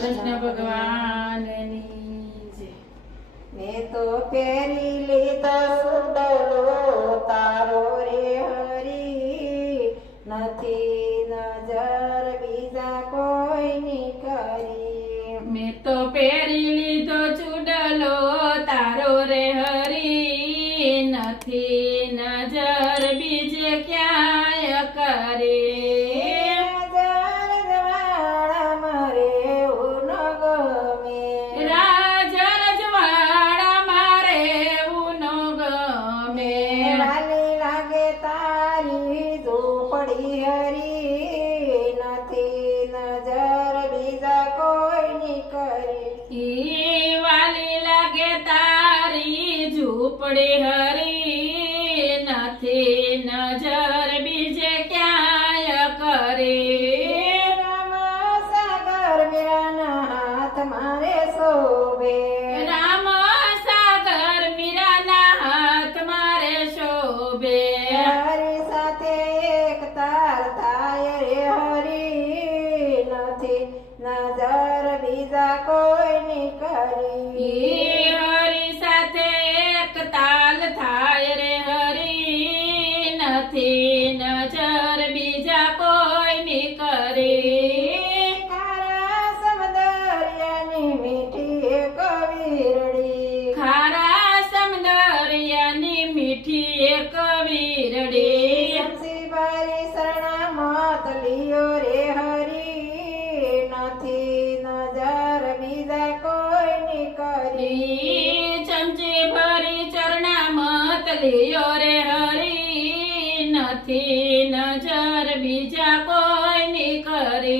કૃષ્ણ ભગવાનની જય. મેં તો પહેરી લીધો સુડલો તારો રે હરી, નથી નજર બીજા કોઈની કરી. મેં તો પહેરી લીધો ચૂડલો તારો રે હરી, નથી નજર બીજે ક્યાંય કરે. ઝૂંપડી હરી, નથી નજર બીજે ક્યાંય કરે. રામ સાગર મીરાના હાથ મારે શોભે, રામ સાગર મીરાના હાથ મારે શોભે. હરી સાથે એક તાર થાય રે હરી, નથી નજર બીજા કોઈની કરી. હરી સાથે એક તાલ થાય રે હરી, નથી નજર બીજા કોઈની કરી. ખારા સમદરિયાની મીઠી એક વીરડી, ખારા સમદરિયાની મીઠી એક વીરડી. શમશીબારી શરણામત લિયો રે હરી, નથી નજર બીજા કોઈની કરી. ચમચી ભરી ચરણામત લિયો રે હરી, નથી નજર બીજા કોઈની કરી.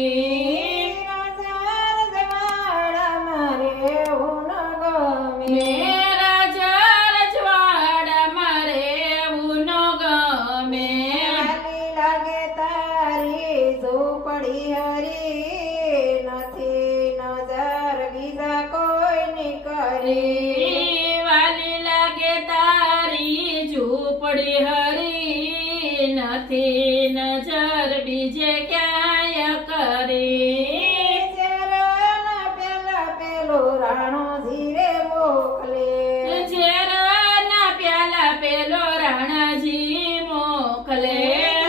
રાજા રજવાડા મારે એવું ન ગમે, મેરા રજવાડા મારે એવું ન ગમે. વાલી લાગે તારી ઝૂંપડી હરી, નથી નજર બીજા કોઈની કરી. વાલી લાગે તારી ઝૂંપડી હરી, નથી નજર બીજે ક્યાંય કરી. ઝેરના પેલા પેલો રાણો ધીરે મોકલે, ઝેરના પ્યાલા પેલો રાણાજી મોકલે.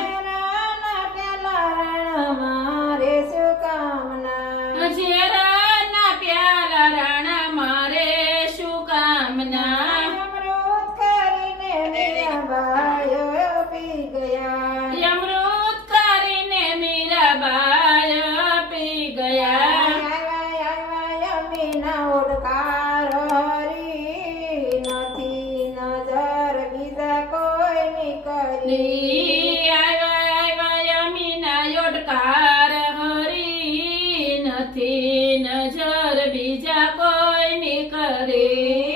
ઝેરના પેલા રાણા મારે શું કામના, ઝેરના પ્યાલા રાણા મારે શું કામના. અમૃત કરીને મીરાબાઈ પી ગયા, અમૃત કરીને મીરાબાઈ પી ગયા. યમીના ઓડકાર હરી, નથી નજર બીજા કોઈની કરી. આવ્યા યમીના યોડકાર હરી, નથી નજર બીજા કોઈની કરી.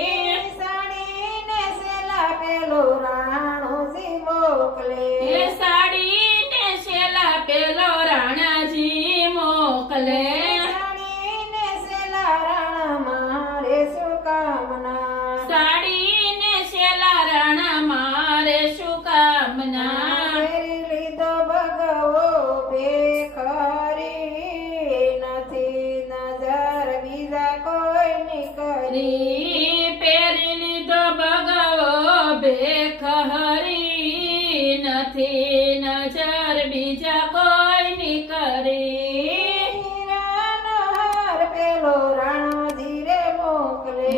સાડીને સેલા પેલો રાણોજી મોકલે, એ સાડીને શેલા પેલો રાણાજી મોકલે. સાડીને સેલા રાણા મારે શું કામના, સાડીને શેલા રાણા મારે શું કામના. પહેરી લીધો ભગવો બેખરી, નથી નજર બીજા કોઈની કરી. પહેરી લીધો ભગવો ભેખ હરી, નથી નજર બીજા કોઈની કરી. હીરાનો હાર પેલો રાણો ધીરે મોકલે,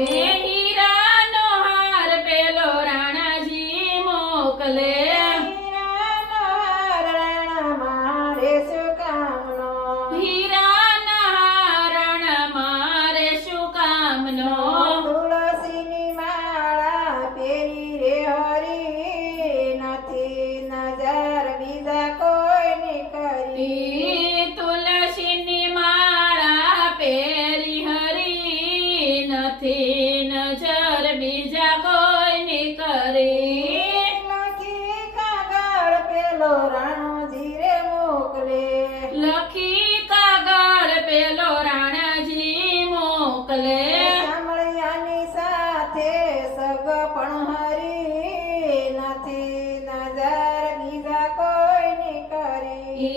હીરાનો હાર પેલો રાણાજી મોકલે. હીરાનો હાર રાણા મારે શું કામનો, હીરાના હાર રાણા મારે શું કામનો. તુલસીની માળા પહેરી રે હરી, નથી નજર બીજા કોઈની કરી. તુલસીની માળા પહેરી હરી, નથી નજર બીજા કોઈની કરી. લખી કાગળ પેલો રાણો ધીરે મોકલે, લખી કાગળ પેલો રાણાજી મોકલે. સાંભળ્યાની સાથે સગપણ હરી, નથી નજર બીજા કોઈની કરી.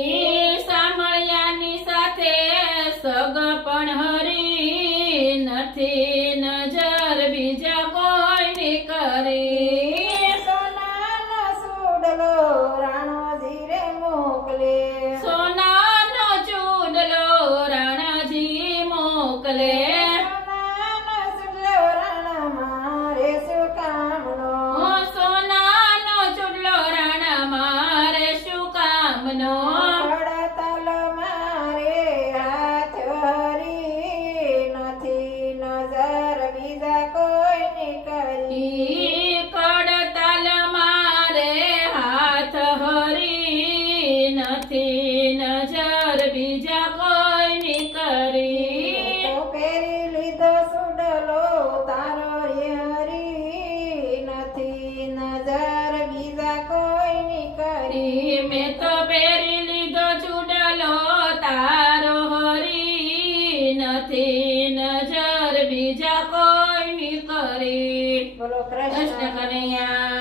સામળિયાની સાથે સગ પણ હરી નથી નજર બીજા કોઈની કરી સોનાનો સુડલો રાણોજી રે મોકલે સોનાનો ચૂડલો રાણાજી મોકલે સોનાનો સુડલો રાણા મારે શું કામનો ઓ સોનાનો ચૂડલો રાણા મારે શું કામનો પડતલ મારે હાથ હરી નથી નજર બીજા કોઈની કરી પડતાલ મારે હાથ હરી નથી નજર બીજા કોઈની કરી તો પહેરી લીધો સુડલો તારો એ હરી નથી નજર બીજા કોઈની કરી મેં તો પહેરી લીધો ચૂડલો તારો હરી નથી નજર બીજા કોઈની કરી બોલો કૃષ્ણ કૃષ્ણ કનૈયા